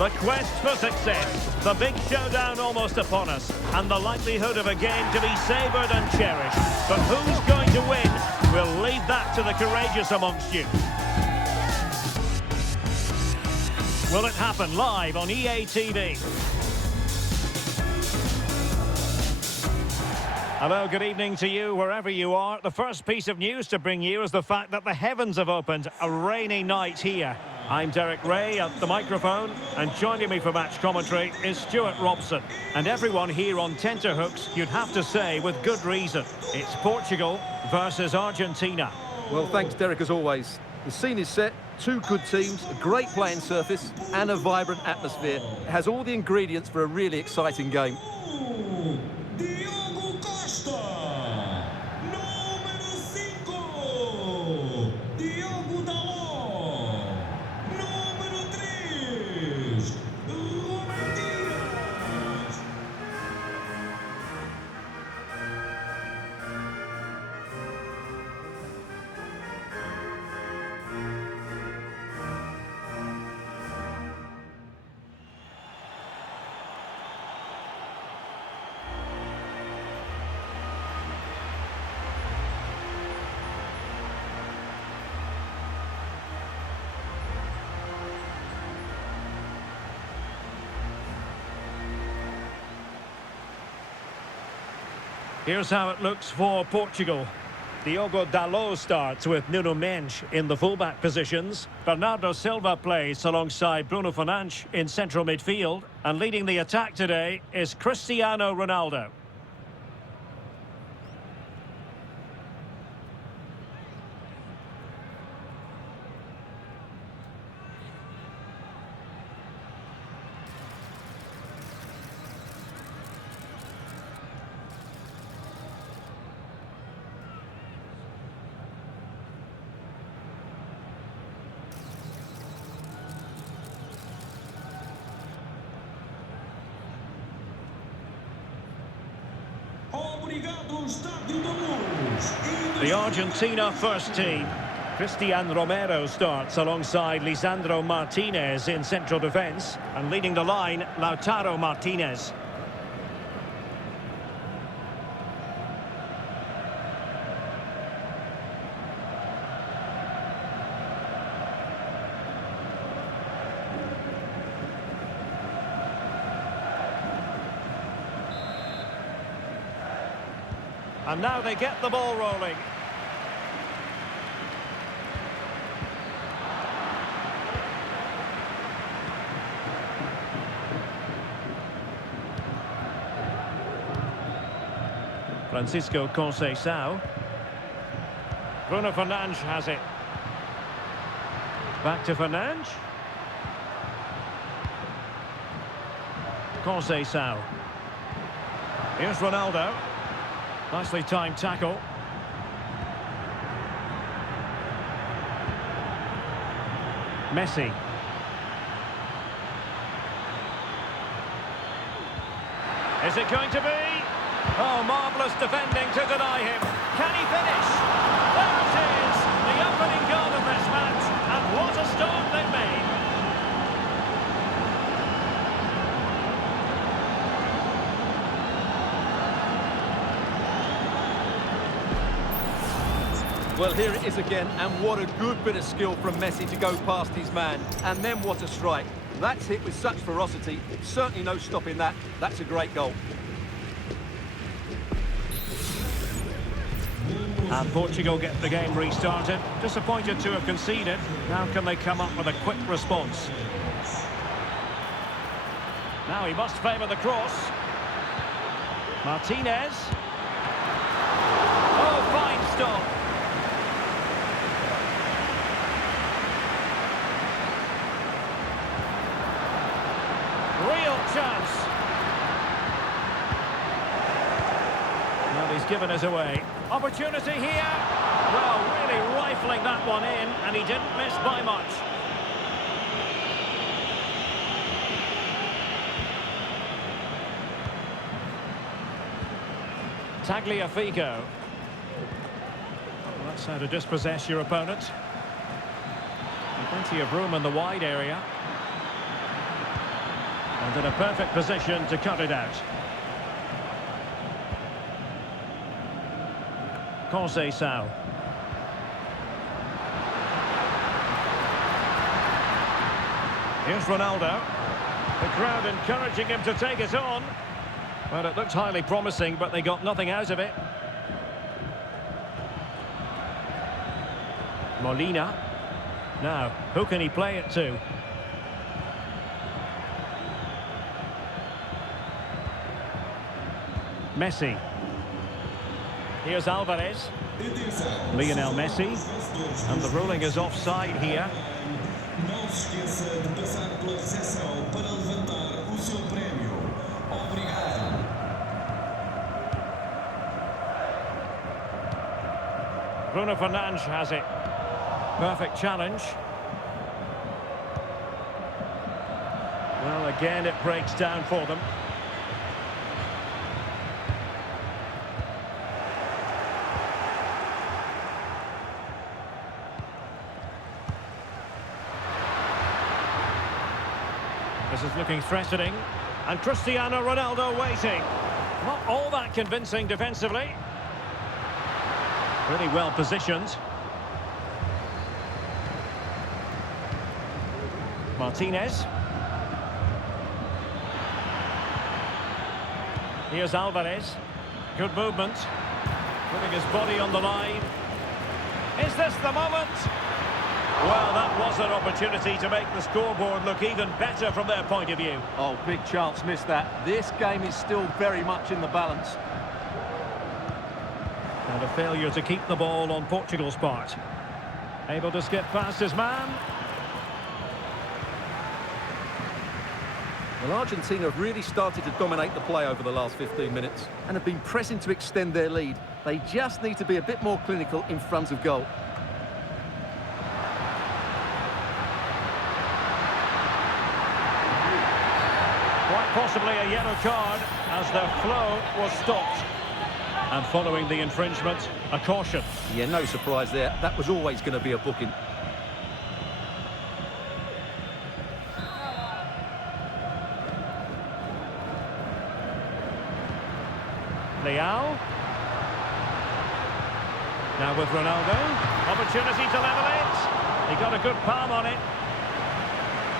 The quest for success, the big showdown almost upon us, and the likelihood of a game to be savoured and cherished. But who's going to win? We'll leave that to the courageous amongst you. Will it happen live on EA TV? Hello, good evening to you wherever you are. The first piece of news to bring you is the fact that the heavens have opened. A rainy night here. I'm Derek Ray at the microphone, and joining me for match commentary is Stuart Robson. And everyone here on tenterhooks, you'd have to say with good reason. It's Portugal versus Argentina. Well, thanks, Derek, as always. The scene is set, two good teams, a great playing surface and a vibrant atmosphere. It has all the ingredients for a really exciting game. Here's how it looks for Portugal. Diogo Dalot starts with Nuno Mendes in the fullback positions. Bernardo Silva plays alongside Bruno Fernandes in central midfield. And leading the attack today is Cristiano Ronaldo. The Argentina first team. Cristian Romero starts alongside Lisandro Martinez in central defence, and leading the line, Lautaro Martinez. And now they get the ball rolling. Francisco Conceição. Bruno Fernandes has it. Back to Fernandes. Conceição. Here's Ronaldo. Nicely timed tackle. Messi. Is it going to be? Oh, marvellous defending to deny him. Can he finish? There it is! The opening goal of this match. And what a start they've made. Well, here it is again, and what a good bit of skill from Messi to go past his man. And then what a strike. That's hit with such ferocity. Certainly no stopping that. That's a great goal. And Portugal get the game restarted. Disappointed to have conceded. Now can they come up with a quick response? Now he must favour the cross. Martinez. Oh, fine stop. Real chance. Well, he's given us away. Opportunity here. Well, really rifling that one in, and he didn't miss by much. Tagliafico. Well, that's how to dispossess your opponent. And plenty of room in the wide area. And in a perfect position to cut it out. Conceição. Here's Ronaldo. The crowd encouraging him to take it on. Well, it looked highly promising, but they got nothing out of it. Molina. Now, who can he play it to? Messi. Here's Alvarez. Lionel Messi. And the ruling is offside here. Não se esqueça de passar pela recepção para levantar o seu prémio. Obrigado. Bruno Fernandes has it. Perfect challenge. Well, again, it breaks down for them. This is looking threatening. And Cristiano Ronaldo waiting. Not all that convincing defensively. Really well positioned. Martinez. Here's Alvarez. Good movement. Putting his body on the line. Is this the moment? Well, that was an opportunity to make the scoreboard look even better from their point of view. Oh, big chance missed that. This game is still very much in the balance. And a failure to keep the ball on Portugal's part. Able to skip past his man. Well, Argentina have really started to dominate the play over the last 15 minutes and have been pressing to extend their lead. They just need to be a bit more clinical in front of goal. Quite possibly a yellow card as their flow was stopped. And following the infringement, a caution. Yeah, no surprise there. That was always going to be a booking. Leao. Now with Ronaldo. Opportunity to level it. He got a good palm on it.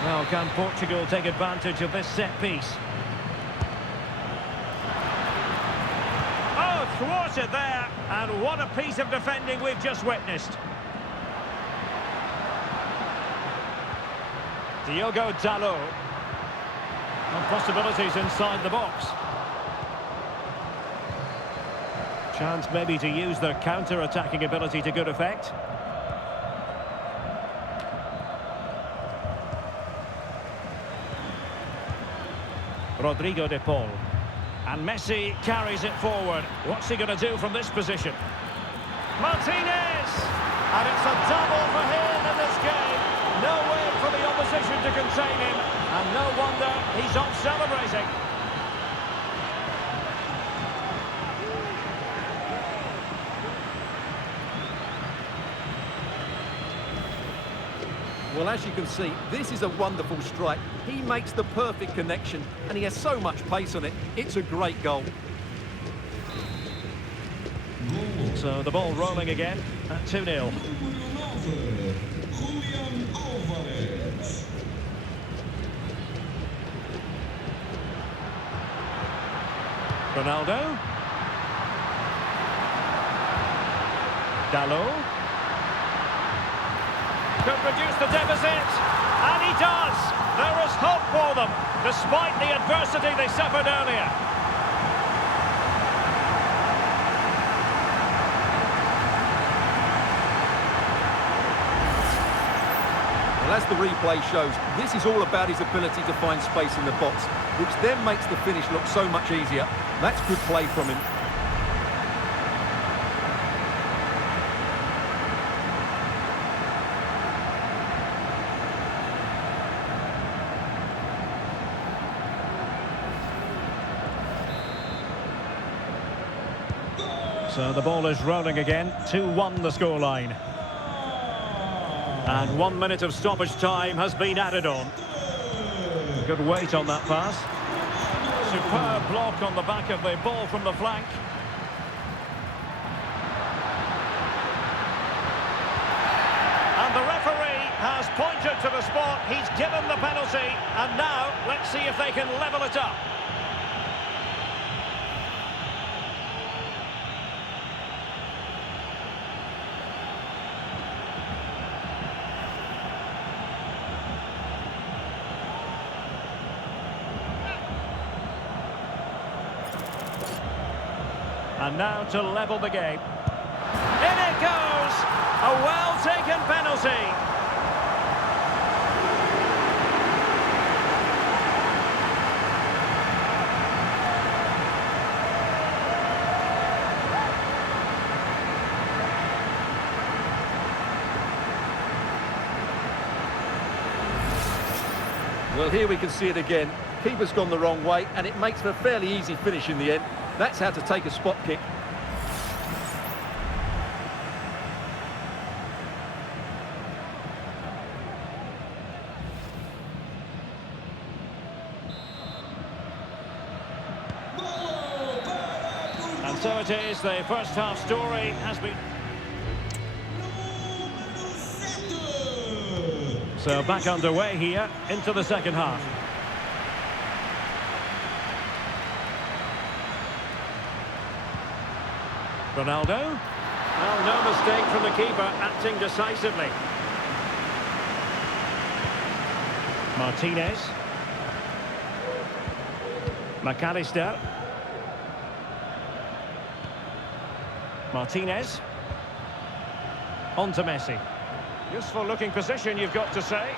Well, can Portugal take advantage of this set piece? Oh, thwarted there. And what a piece of defending we've just witnessed. Diogo Dalot. And possibilities inside the box. Chance maybe to use their counter-attacking ability to good effect. Rodrigo de Paul. And Messi carries it forward. What's he going to do from this position? Martinez! And it's a double for him in this game. No way for the opposition to contain him. And no wonder he's off celebrating. Well, as you can see, this is a wonderful strike. He makes the perfect connection, and he has so much pace on it. It's a great goal. So the ball rolling again at 2-0. Ronaldo. Dalot. Could reduce the deficit, and he does. There is hope for them, despite the adversity they suffered earlier. Well, as the replay shows, this is all about his ability to find space in the box, which then makes the finish look so much easier. That's good play from him. So the ball is rolling again. 2-1 the scoreline. And 1 minute of stoppage time has been added on. Good weight on that pass. Superb block on the back of the ball from the flank. And the referee has pointed to the spot. He's given the penalty. And now, let's see if they can level it up. And now to level the game. In it goes! A well-taken penalty. Well, here we can see it again. Keeper's gone the wrong way, and it makes for a fairly easy finish in the end. That's how to take a spot kick. And so it is, the first half story has been... So back underway here into the second half. Ronaldo. Well, no mistake from the keeper, acting decisively. Martinez. McAllister. Martinez. On to Messi. Useful looking position, you've got to say.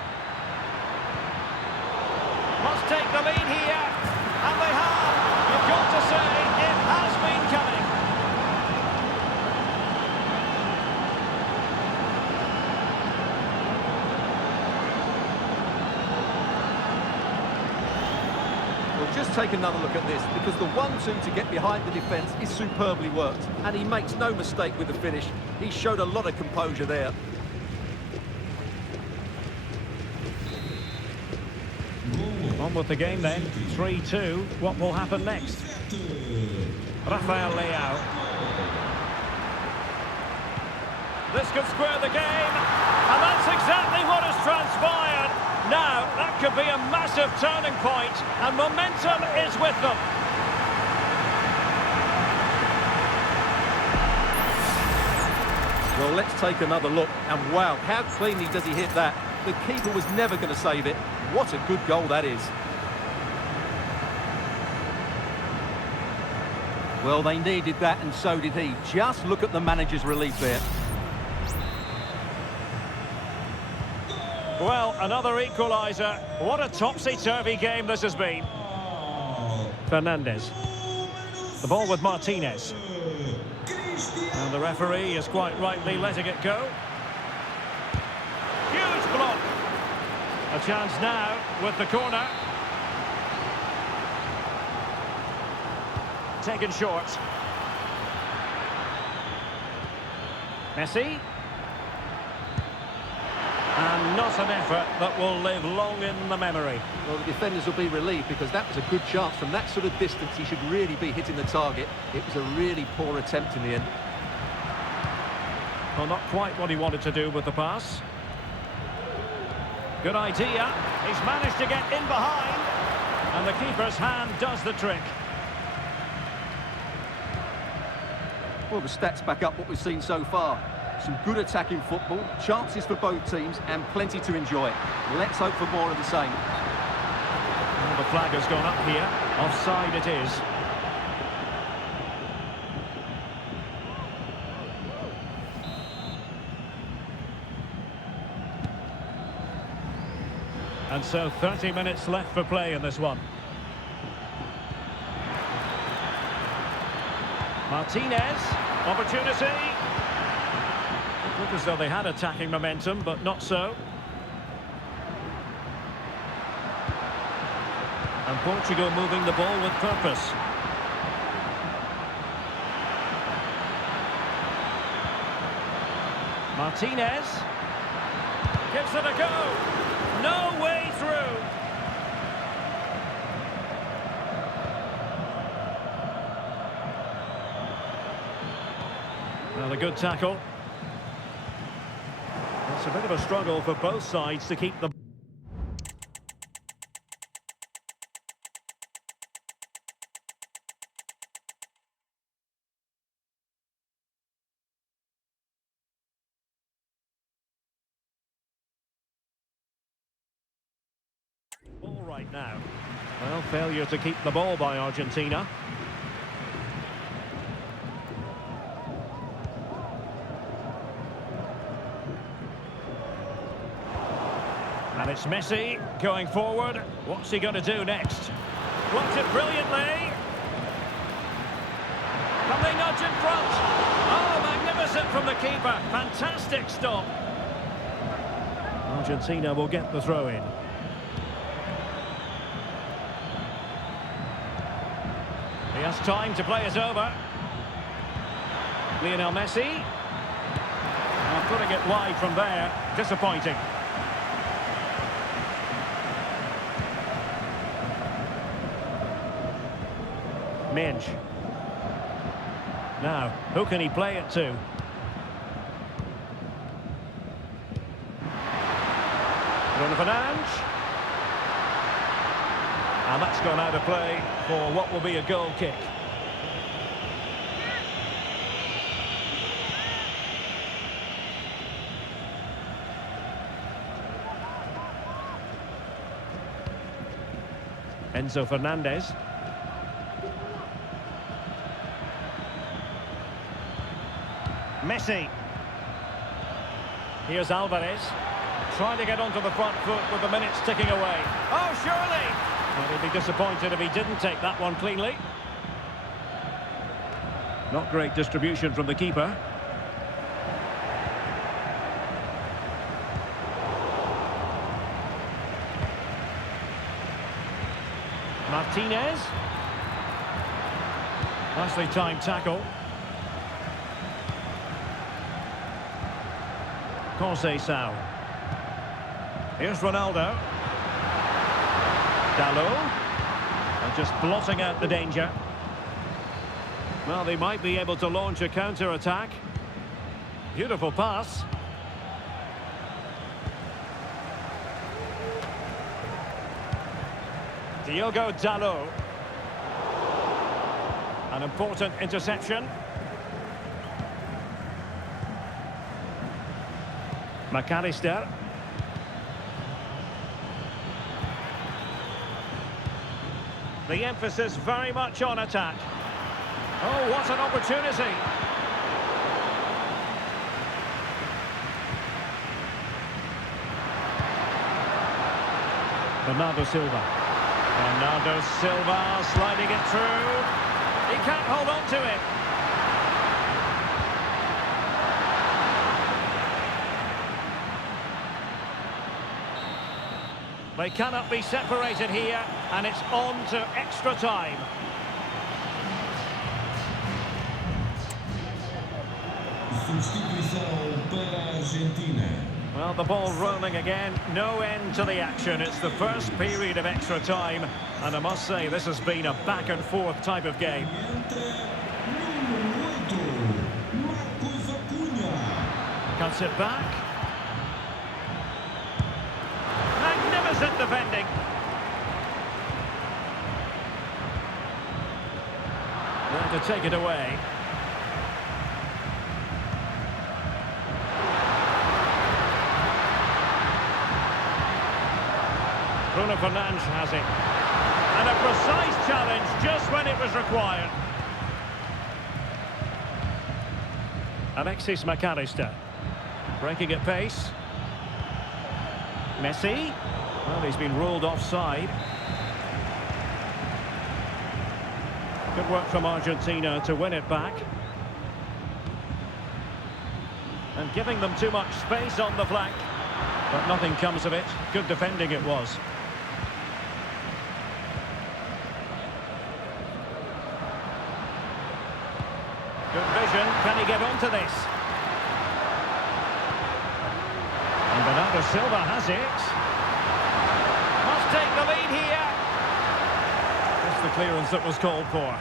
Must take the lead here. And they have. You've got to say, it has been coming. Well, just take another look at this, because the 1-2 to get behind the defence is superbly worked. And he makes no mistake with the finish. He showed a lot of composure there. On with the game then, 3-2. What will happen next? Rafael Leao. This could square the game, and that's exactly what has transpired. Now, that could be a massive turning point, and momentum is with them. Well, let's take another look, and wow, how cleanly does he hit that? The keeper was never going to save it. What a good goal that is. Well, they needed that, and so did he. Just look at the manager's relief there. Well, another equaliser. What a topsy-turvy game this has been. Fernandes. The ball with Martinez. And the referee is quite rightly letting it go. Huge block. A chance now with the corner. Taken short. Messi. And not an effort that will live long in the memory. Well, the defenders will be relieved, because that was a good chance. From that sort of distance, he should really be hitting the target. It was a really poor attempt in the end. Well, not quite what he wanted to do with the pass. Good idea. He's managed to get in behind. And the keeper's hand does the trick. Well, the stats back up what we've seen so far. Some good attacking football, chances for both teams, and plenty to enjoy. Let's hope for more of the same. Well, the flag has gone up here. Offside it is. And so 30 minutes left for play in this one. Martinez, opportunity. It looked as though they had attacking momentum, but not so. And Portugal moving the ball with purpose. Martinez gives it a go. No way through. a good tackle. It's a bit of a struggle for both sides to keep the... All right now. Well, failure to keep the ball by Argentina. And it's Messi going forward. What's he going to do next? Blocked it brilliantly. Can they nudge in front? Oh, magnificent from the keeper. Fantastic stop. Argentina will get the throw in. He has time to play it over. Lionel Messi. Putting it wide from there. Disappointing. Minge. Now, who can he play it to? Bruno Fernandes. And that's gone out of play for what will be a goal kick. Enzo Fernandez. Messi. Here's Alvarez. Trying to get onto the front foot with the minutes ticking away. Oh, surely! Well, he'd be disappointed if he didn't take that one cleanly. Not great distribution from the keeper. Martinez. Nicely timed tackle. Conceição. Here's Ronaldo. Dalot. And just blotting out the danger. Well, they might be able to launch a counter-attack. Beautiful pass. Diogo Dalot. An important interception. McAllister. The emphasis very much on attack. Oh, what an opportunity. Bernardo Silva. Bernardo Silva sliding it through. He can't hold on to it. They cannot be separated here, and it's on to extra time. Substituição para Argentina. Well, the ball rolling again, no end to the action. It's the first period of extra time, and I must say this has been a back and forth type of game. Cuts it back. Magnificent defending. There to take it away. Bruno Fernandes has it. And a precise challenge just when it was required. Alexis McAllister. Breaking at pace. Messi. Well, he's been ruled offside. Good work from Argentina to win it back. And giving them too much space on the flank. But nothing comes of it. Good defending it was. Good vision. Can he get onto this? And Bernardo Silva has it. Must take the lead here. That's the clearance that was called for.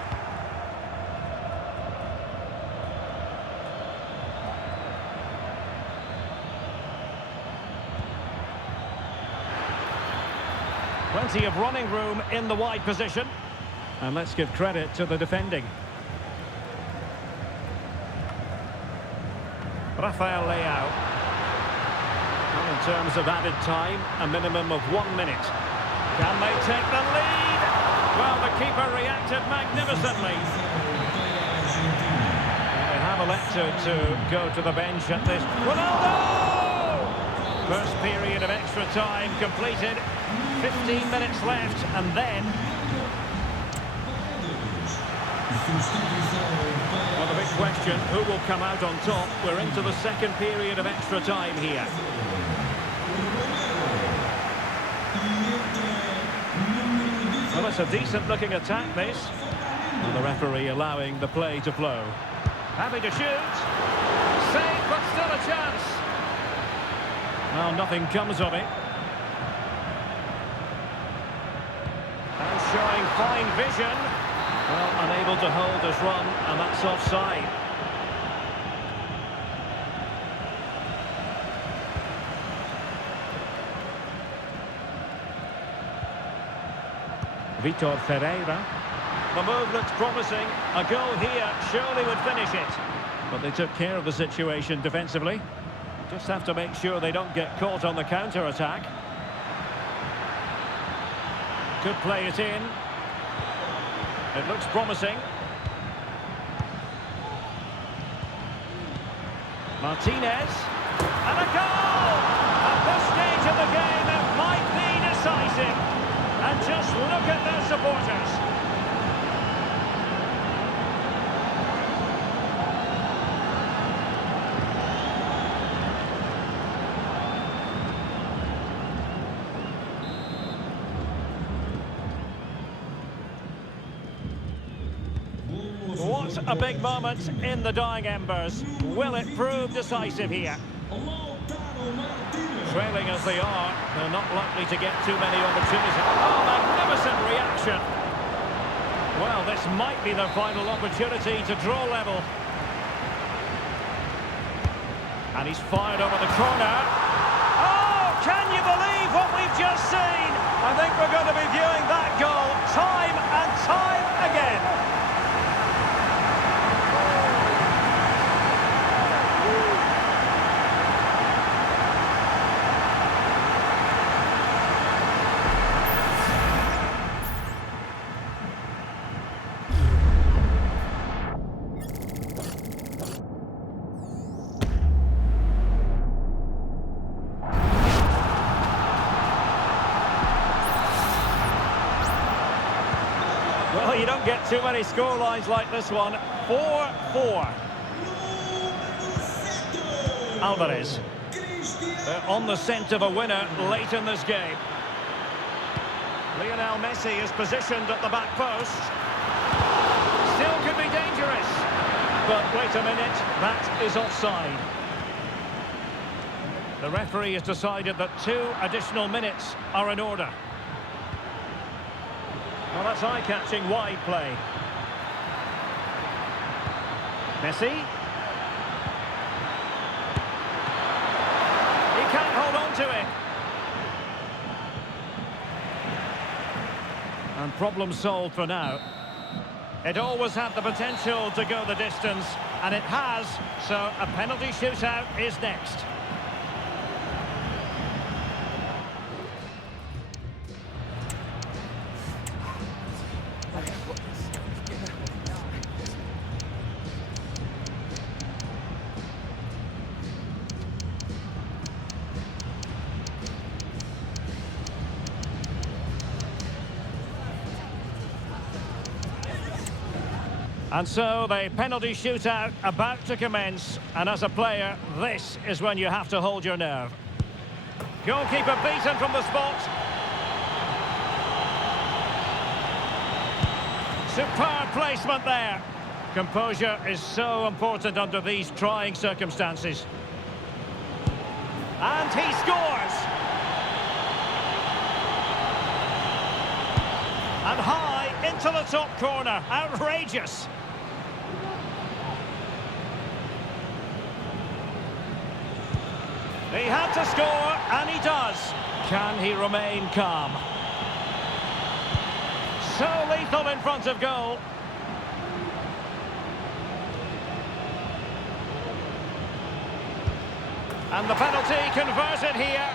Plenty of running room in the wide position. And let's give credit to the defending. Rafael Leao. Well, in terms of added time, a minimum of 1 minute. Can they take the lead? Well, the keeper reacted magnificently. They have elected to go to the bench at this. Ronaldo! First period of extra time completed. 15 minutes left, and then... Well, the big question, who will come out on top? We're into the second period of extra time here. Well, it's a decent-looking attack, this. And the referee allowing the play to flow. Happy to shoot. Save, but still a chance. Well, nothing comes of it. And showing fine vision. Well, unable to hold his run, and that's offside. Vitor Ferreira. The move looks promising. A goal here surely would finish it. But they took care of the situation defensively. Just have to make sure they don't get caught on the counter-attack. Could play it in. It looks promising. Martinez. And a goal! At this stage of the game, it might be decisive. And just look at their supporters. What a big moment in the dying embers. Will it prove decisive here? Trailing as they are, they're not likely to get too many opportunities. Oh, magnificent reaction. Well, this might be their final opportunity to draw level. And he's fired over the corner. Oh, can you believe what we've just seen? I think we're going to be viewing that goal time and time again. Well, you don't get too many scorelines like this one. 4-4. Alvarez. They're on the scent of a winner late in this game. Lionel Messi is positioned at the back post. Still could be dangerous. But wait a minute, that is offside. The referee has decided that 2 additional minutes are in order. Well, that's eye-catching wide play. Messi. He can't hold on to it. And problem solved for now. It always had the potential to go the distance, and it has, so a penalty shootout is next. And so the penalty shootout about to commence, and as a player, this is when you have to hold your nerve. Goalkeeper beaten from the spot. Superb placement there. Composure is so important under these trying circumstances. And he scores! And high into the top corner. Outrageous! He had to score, and he does. Can he remain calm? So lethal in front of goal. And the penalty converted here.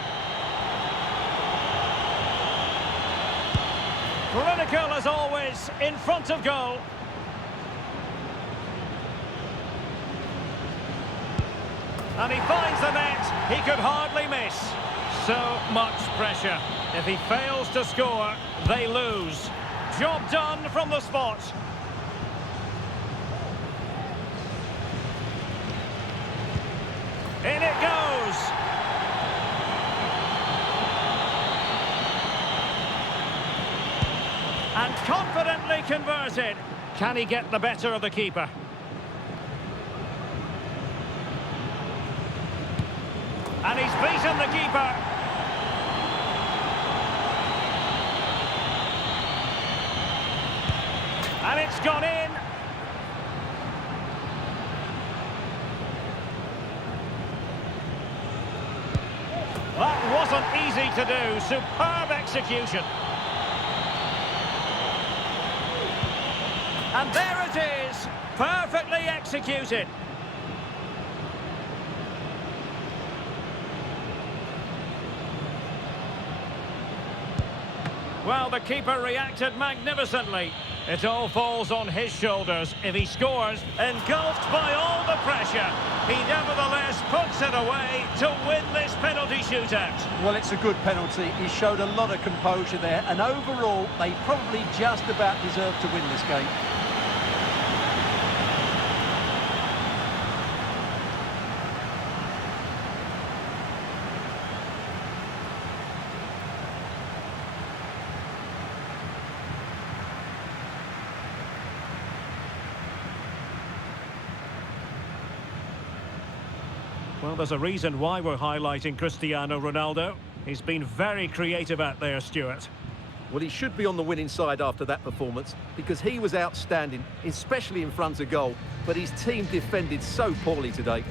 Clinical as always, in front of goal. And he finds the net, he could hardly miss. So much pressure. If he fails to score, they lose. Job done from the spot. In it goes. And confidently converted. Can he get the better of the keeper? And he's beaten the keeper. And it's gone in. That wasn't easy to do. Superb execution. And there it is. Perfectly executed. Well, the keeper reacted magnificently. It all falls on his shoulders. If he scores, engulfed by all the pressure, he nevertheless puts it away to win this penalty shootout. Well, it's a good penalty. He showed a lot of composure there, and overall, they probably just about deserved to win this game. Well, there's a reason why we're highlighting Cristiano Ronaldo. He's been very creative out there, Stuart. Well, he should be on the winning side after that performance because he was outstanding, especially in front of goal, but his team defended so poorly today.